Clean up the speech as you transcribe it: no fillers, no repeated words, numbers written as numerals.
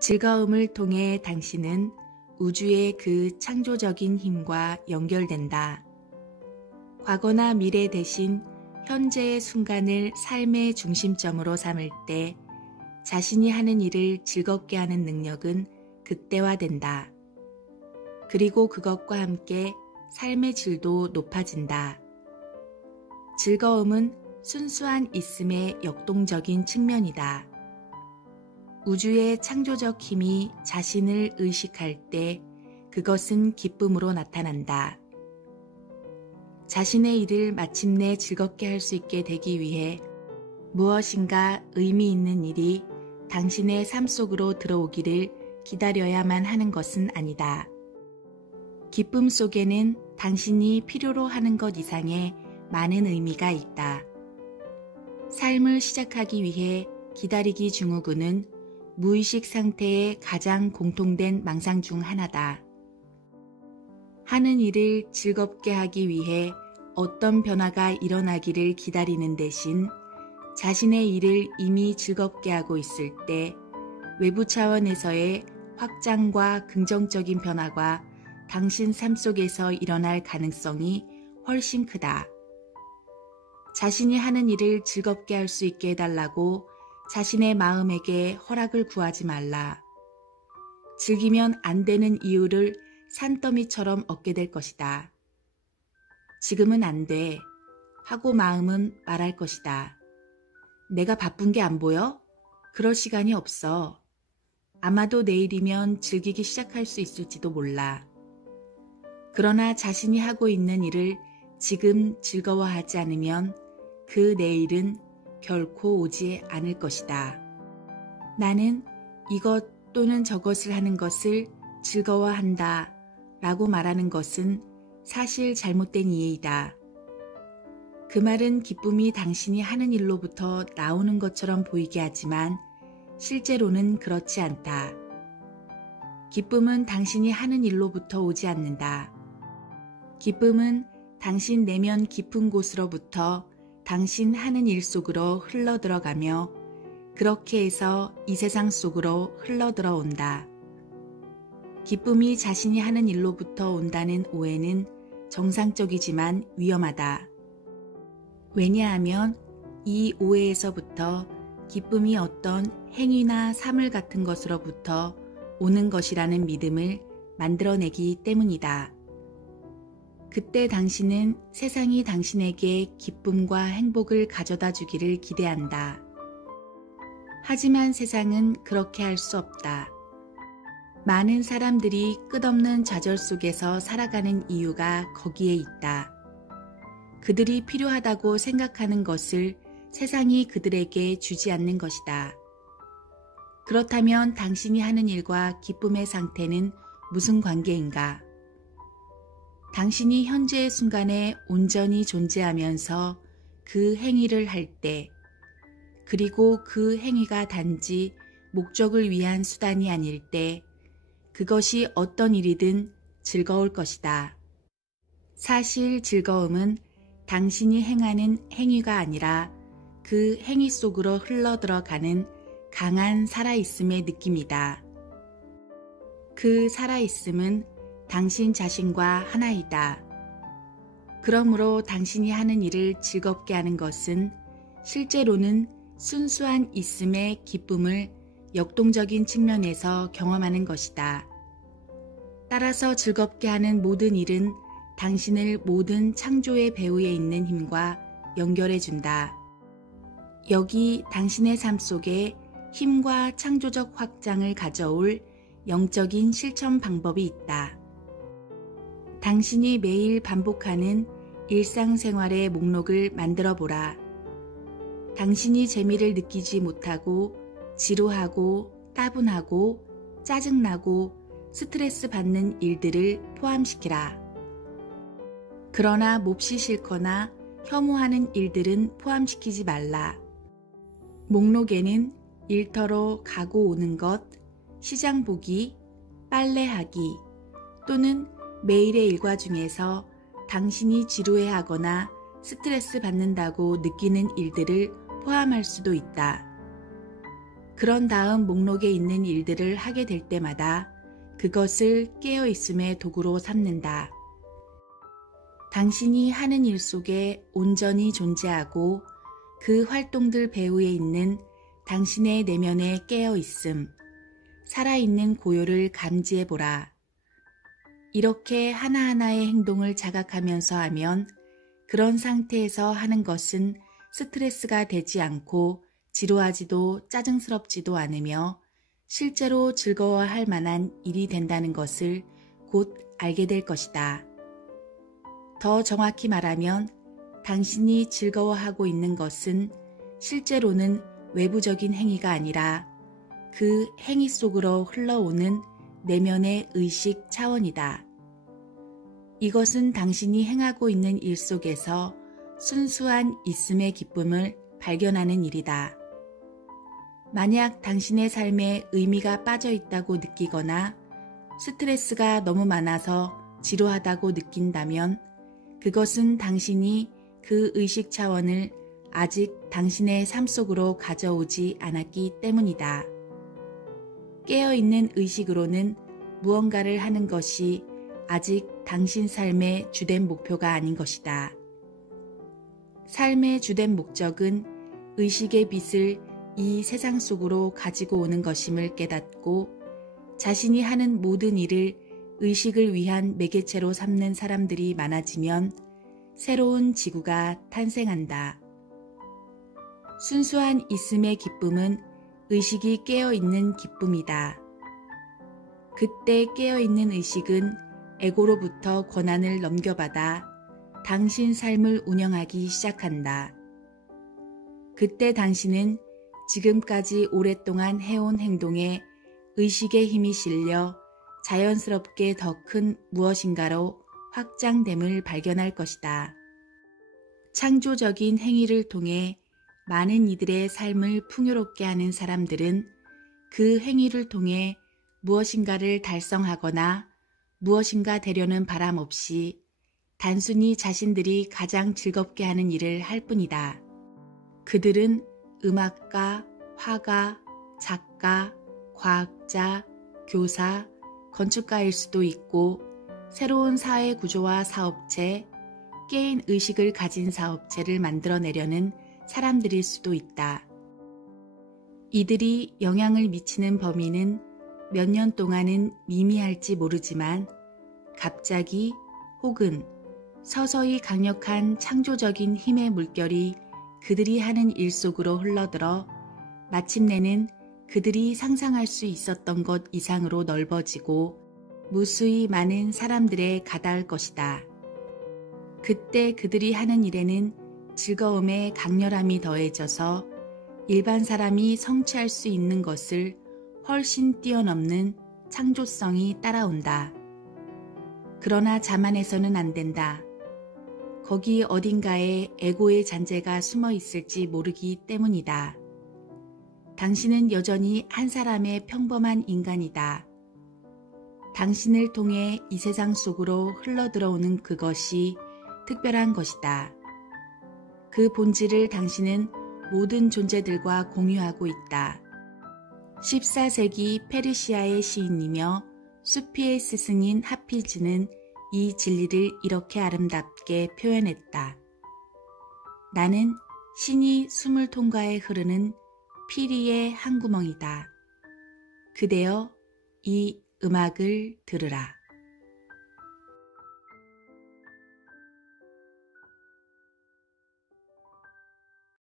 즐거움을 통해 당신은 우주의 그 창조적인 힘과 연결된다. 과거나 미래 대신 현재의 순간을 삶의 중심점으로 삼을 때 자신이 하는 일을 즐겁게 하는 능력은 극대화된다. 그리고 그것과 함께 삶의 질도 높아진다. 즐거움은 순수한 있음의 역동적인 측면이다. 우주의 창조적 힘이 자신을 의식할 때 그것은 기쁨으로 나타난다. 자신의 일을 마침내 즐겁게 할 수 있게 되기 위해 무엇인가 의미 있는 일이 당신의 삶 속으로 들어오기를 기다려야만 하는 것은 아니다. 기쁨 속에는 당신이 필요로 하는 것 이상의 많은 의미가 있다. 삶을 시작하기 위해 기다리기 증후군은 무의식 상태의 가장 공통된 망상 중 하나다. 하는 일을 즐겁게 하기 위해 어떤 변화가 일어나기를 기다리는 대신 자신의 일을 이미 즐겁게 하고 있을 때 외부 차원에서의 확장과 긍정적인 변화가 당신 삶 속에서 일어날 가능성이 훨씬 크다. 자신이 하는 일을 즐겁게 할 수 있게 해달라고 자신의 마음에게 허락을 구하지 말라. 즐기면 안 되는 이유를 산더미처럼 얻게 될 것이다. 지금은 안 돼 하고 마음은 말할 것이다. 내가 바쁜 게 안 보여? 그럴 시간이 없어. 아마도 내일이면 즐기기 시작할 수 있을지도 몰라. 그러나 자신이 하고 있는 일을 지금 즐거워하지 않으면 그 내일은 결코 오지 않을 것이다. 나는 이것 또는 저것을 하는 것을 즐거워한다 라고 말하는 것은 사실 잘못된 이해이다. 그 말은 기쁨이 당신이 하는 일로부터 나오는 것처럼 보이게 하지만 실제로는 그렇지 않다. 기쁨은 당신이 하는 일로부터 오지 않는다. 기쁨은 당신 내면 깊은 곳으로부터 당신 하는 일 속으로 흘러들어가며 그렇게 해서 이 세상 속으로 흘러들어온다. 기쁨이 자신이 하는 일로부터 온다는 오해는 정상적이지만 위험하다. 왜냐하면 이 오해에서부터 기쁨이 어떤 행위나 사물 같은 것으로부터 오는 것이라는 믿음을 만들어내기 때문이다. 그때 당신은 세상이 당신에게 기쁨과 행복을 가져다 주기를 기대한다. 하지만 세상은 그렇게 할 수 없다. 많은 사람들이 끝없는 좌절 속에서 살아가는 이유가 거기에 있다. 그들이 필요하다고 생각하는 것을 세상이 그들에게 주지 않는 것이다. 그렇다면 당신이 하는 일과 기쁨의 상태는 무슨 관계인가? 당신이 현재의 순간에 온전히 존재하면서 그 행위를 할 때, 그리고 그 행위가 단지 목적을 위한 수단이 아닐 때, 그것이 어떤 일이든 즐거울 것이다. 사실 즐거움은 당신이 행하는 행위가 아니라 그 행위 속으로 흘러들어가는 강한 살아있음의 느낌이다. 그 살아있음은 당신 자신과 하나이다. 그러므로 당신이 하는 일을 즐겁게 하는 것은 실제로는 순수한 있음의 기쁨을 역동적인 측면에서 경험하는 것이다. 따라서 즐겁게 하는 모든 일은 당신을 모든 창조의 배후에 있는 힘과 연결해준다. 여기 당신의 삶 속에 힘과 창조적 확장을 가져올 영적인 실천 방법이 있다. 당신이 매일 반복하는 일상생활의 목록을 만들어 보라. 당신이 재미를 느끼지 못하고 지루하고 따분하고 짜증나고 스트레스 받는 일들을 포함시키라. 그러나 몹시 싫거나 혐오하는 일들은 포함시키지 말라. 목록에는 일터로 가고 오는 것, 시장 보기, 빨래하기 또는 매일의 일과 중에서 당신이 지루해하거나 스트레스 받는다고 느끼는 일들을 포함할 수도 있다. 그런 다음 목록에 있는 일들을 하게 될 때마다 그것을 깨어있음의 도구로 삼는다. 당신이 하는 일 속에 온전히 존재하고 그 활동들 배후에 있는 당신의 내면의 깨어있음, 살아있는 고요를 감지해보라. 이렇게 하나하나의 행동을 자각하면서 하면 그런 상태에서 하는 것은 스트레스가 되지 않고 지루하지도 짜증스럽지도 않으며 실제로 즐거워할 만한 일이 된다는 것을 곧 알게 될 것이다. 더 정확히 말하면 당신이 즐거워하고 있는 것은 실제로는 외부적인 행위가 아니라 그 행위 속으로 흘러오는 내면의 의식 차원이다. 이것은 당신이 행하고 있는 일 속에서 순수한 있음의 기쁨을 발견하는 일이다. 만약 당신의 삶에 의미가 빠져 있다고 느끼거나 스트레스가 너무 많아서 지루하다고 느낀다면 그것은 당신이 그 의식 차원을 아직 당신의 삶 속으로 가져오지 않았기 때문이다. 깨어있는 의식으로는 무언가를 하는 것이 아직 당신 삶의 주된 목표가 아닌 것이다. 삶의 주된 목적은 의식의 빛을 이 세상 속으로 가지고 오는 것임을 깨닫고 자신이 하는 모든 일을 의식을 위한 매개체로 삼는 사람들이 많아지면 새로운 지구가 탄생한다. 순수한 있음의 기쁨은 의식이 깨어있는 기쁨이다. 그때 깨어있는 의식은 에고로부터 권한을 넘겨받아 당신 삶을 운영하기 시작한다. 그때 당신은 지금까지 오랫동안 해온 행동에 의식의 힘이 실려 자연스럽게 더 큰 무엇인가로 확장됨을 발견할 것이다. 창조적인 행위를 통해 많은 이들의 삶을 풍요롭게 하는 사람들은 그 행위를 통해 무엇인가를 달성하거나 무엇인가 되려는 바람 없이 단순히 자신들이 가장 즐겁게 하는 일을 할 뿐이다. 그들은 음악가, 화가, 작가, 과학자, 교사, 건축가일 수도 있고 새로운 사회 구조와 사업체, 깨인 의식을 가진 사업체를 만들어내려는 사람들일 수도 있다. 이들이 영향을 미치는 범위는 몇 년 동안은 미미할지 모르지만 갑자기 혹은 서서히 강력한 창조적인 힘의 물결이 그들이 하는 일 속으로 흘러들어 마침내는 그들이 상상할 수 있었던 것 이상으로 넓어지고 무수히 많은 사람들에 가닿을 것이다. 그때 그들이 하는 일에는 즐거움의 강렬함이 더해져서 일반 사람이 성취할 수 있는 것을 훨씬 뛰어넘는 창조성이 따라온다. 그러나 자만해서는 안 된다. 거기 어딘가에 에고의 잔재가 숨어 있을지 모르기 때문이다. 당신은 여전히 한 사람의 평범한 인간이다. 당신을 통해 이 세상 속으로 흘러들어오는 그것이 특별한 것이다. 그 본질을 당신은 모든 존재들과 공유하고 있다. 14세기 페르시아의 시인이며 수피의 스승인 하피즈는 이 진리를 이렇게 아름답게 표현했다. 나는 신이 숨을 통과해 흐르는 피리의 한 구멍이다. 그대여 이 음악을 들으라.